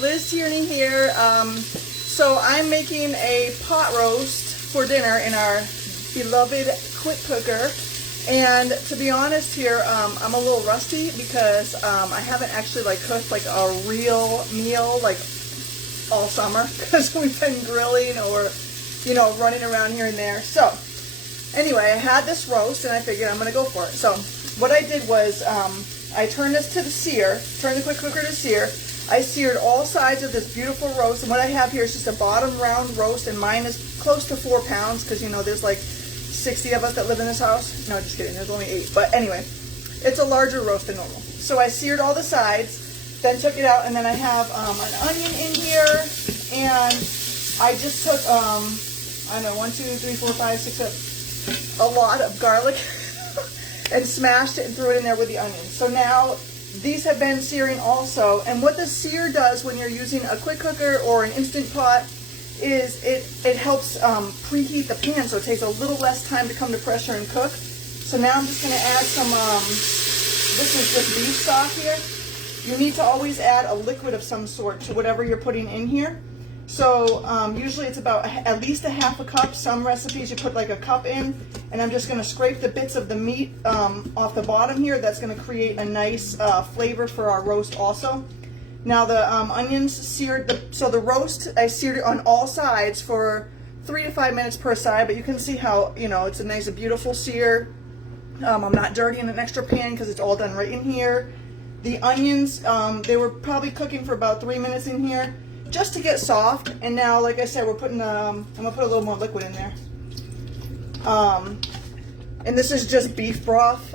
Liz Tierney here. So I'm making a pot roast for dinner in our beloved quick cooker. And to be honest here, I'm a little rusty because I haven't actually cooked a real meal all summer because we've been grilling or running around here and there. So anyway, I had this roast and I figured I'm gonna go for it. So what I did was I turned this to the sear, turned the quick cooker to sear. I seared all sides of this beautiful roast, and what I have here is just a bottom round roast, and mine is close to 4 pounds because there's like 60 of us that live in this house. No, just kidding, there's only 8. But anyway, it's a larger roast than normal. So I seared all the sides, then took it out, and then I have an onion in here, and I just took, I don't know, 1, 2, 3, 4, 5, 6, 7, a lot of garlic and smashed it and threw it in there with the onions. So now these have been searing also, and what the sear does when you're using a quick cooker or an Instant Pot is it helps preheat the pan so it takes a little less time to come to pressure and cook. So now I'm just going to add some, this is just beef stock here. You need to always add a liquid of some sort to whatever you're putting in here. So usually it's about at least a half a cup. Some recipes you put like a cup in, and I'm just going to scrape the bits of the meat off the bottom here. That's going to create a nice flavor for our roast also. Now the onions seared, so the roast, I seared it on all sides for 3 to 5 minutes per side, but you can see how, it's a nice, beautiful sear. I'm not dirtying an extra pan because it's all done right in here. The onions, they were probably cooking for about 3 minutes in here, just to get soft. And now, like I said, we're putting I'm gonna put a little more liquid in there. And this is just beef broth.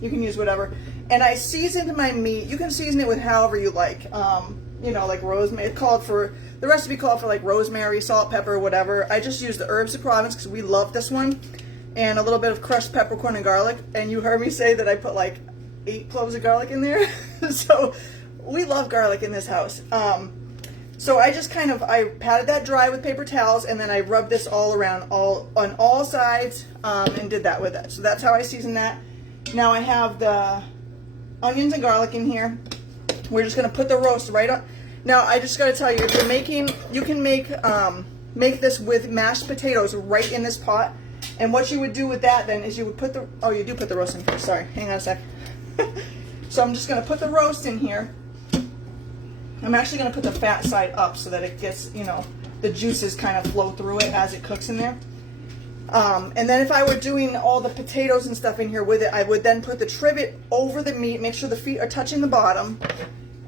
You can use whatever. And I seasoned my meat. You can season it with however you like. Like rosemary. The recipe called for like rosemary, salt, pepper, whatever. I just used the herbs de Provence because we love this one, and a little bit of crushed peppercorn and garlic. And you heard me say that I put like 8 cloves of garlic in there. So we love garlic in this house. So I just I patted that dry with paper towels, and then I rubbed this all around, on all sides, and did that with it. So that's how I season that. Now I have the onions and garlic in here. We're just gonna put the roast right on. Now I just gotta tell you, if you're making, you can make this with mashed potatoes right in this pot. And what you would do with that then is you would put you do put the roast in first. Sorry, hang on a sec. So I'm just gonna put the roast in here. I'm actually going to put the fat side up so that it gets, the juices kind of flow through it as it cooks in there. And then if I were doing all the potatoes and stuff in here with it, I would then put the trivet over the meat, make sure the feet are touching the bottom.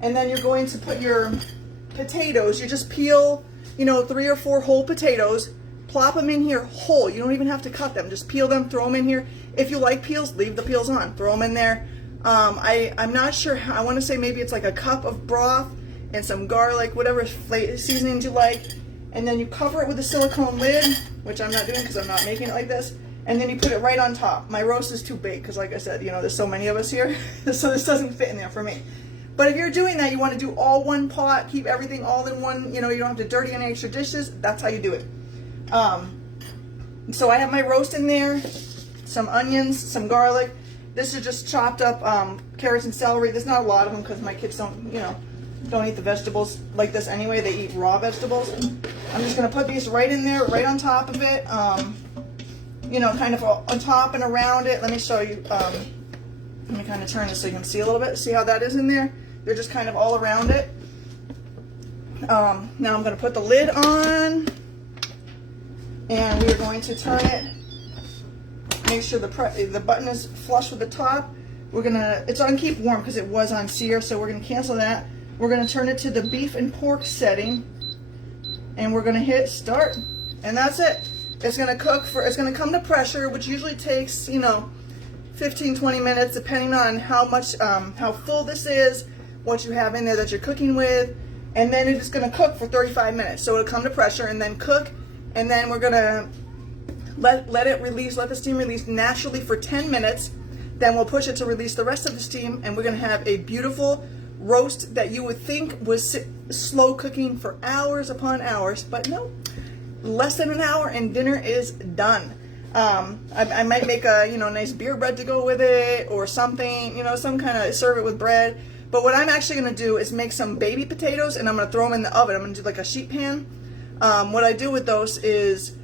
And then you're going to put your potatoes. You just peel, 3 or 4 whole potatoes, plop them in here whole. You don't even have to cut them. Just peel them, throw them in here. If you like peels, leave the peels on. Throw them in there. I'm not sure. I want to say maybe it's like a cup of broth and some garlic, whatever seasonings you like, and then you cover it with a silicone lid, which I'm not doing because I'm not making it like this, and then you put it right on top. My roast is too big because, like I said, there's so many of us here, so this doesn't fit in there for me. But if you're doing that, you want to do all one pot, keep everything all in one, you don't have to dirty any extra dishes, that's how you do it. So I have my roast in there, some onions, some garlic. This is just chopped up carrots and celery. There's not a lot of them because my kids don't eat the vegetables like this anyway. They eat raw vegetables. I'm just going to put these right in there, right on top of it, kind of on top and around it. Let me show you. Let me kind of turn this so you can see a little bit. See how that is in there? They're just kind of all around it. Now I'm going to put the lid on, and we're going to turn it. Make sure the button is flush with the top. It's on keep warm because it was on sear, so we're going to cancel that. We're going to turn it to the beef and pork setting, and we're going to hit start, and that's it. It's going to cook it's going to come to pressure, which usually takes 15-20 minutes depending on how full this is, what you have in there that you're cooking with, and then it's going to cook for 35 minutes. So it'll come to pressure and then cook, and then we're going to let it release, let the steam release naturally for 10 minutes. Then we'll push it to release the rest of the steam, and we're going to have a beautiful roast that you would think was slow cooking for hours upon hours, but no, less than an hour and dinner is done. I might make a nice beer bread to go with it or something, some kind of, serve it with bread. But what I'm actually going to do is make some baby potatoes, and I'm going to throw them in the oven. I'm going to do like a sheet pan. What I do with those is,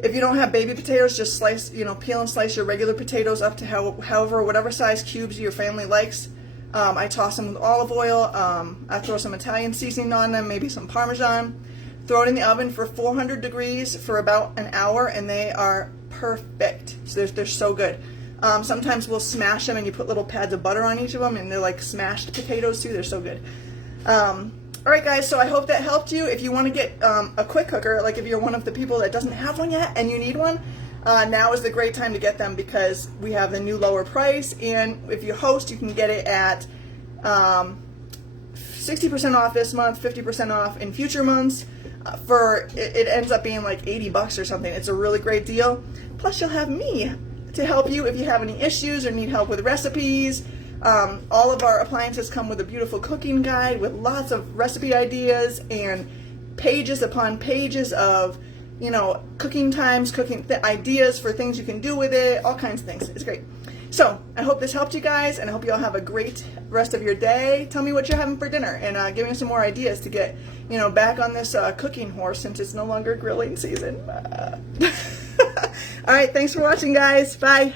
if you don't have baby potatoes, just slice, peel and slice your regular potatoes up to whatever size cubes your family likes. I toss them with olive oil. I throw some Italian seasoning on them, maybe some Parmesan. Throw it in the oven for 400 degrees for about an hour, and they are perfect. So they're so good. Sometimes we'll smash them, and you put little pads of butter on each of them, and they're like smashed potatoes too. They're so good. All right, guys, so I hope that helped you. If you want to get a quick cooker, like if you're one of the people that doesn't have one yet and you need one, now is the great time to get them because we have the new lower price. And if you host, you can get it at 60% off this month, 50% off in future months. It ends up being like $80 or something. It's a really great deal. Plus, you'll have me to help you if you have any issues or need help with recipes. All of our appliances come with a beautiful cooking guide with lots of recipe ideas and pages upon pages of, cooking times, ideas for things you can do with it, all kinds of things. It's great. So I hope this helped you guys, and I hope you all have a great rest of your day. Tell me what you're having for dinner, and give me some more ideas to get, back on this cooking horse since it's no longer grilling season. All right, thanks for watching, guys. Bye.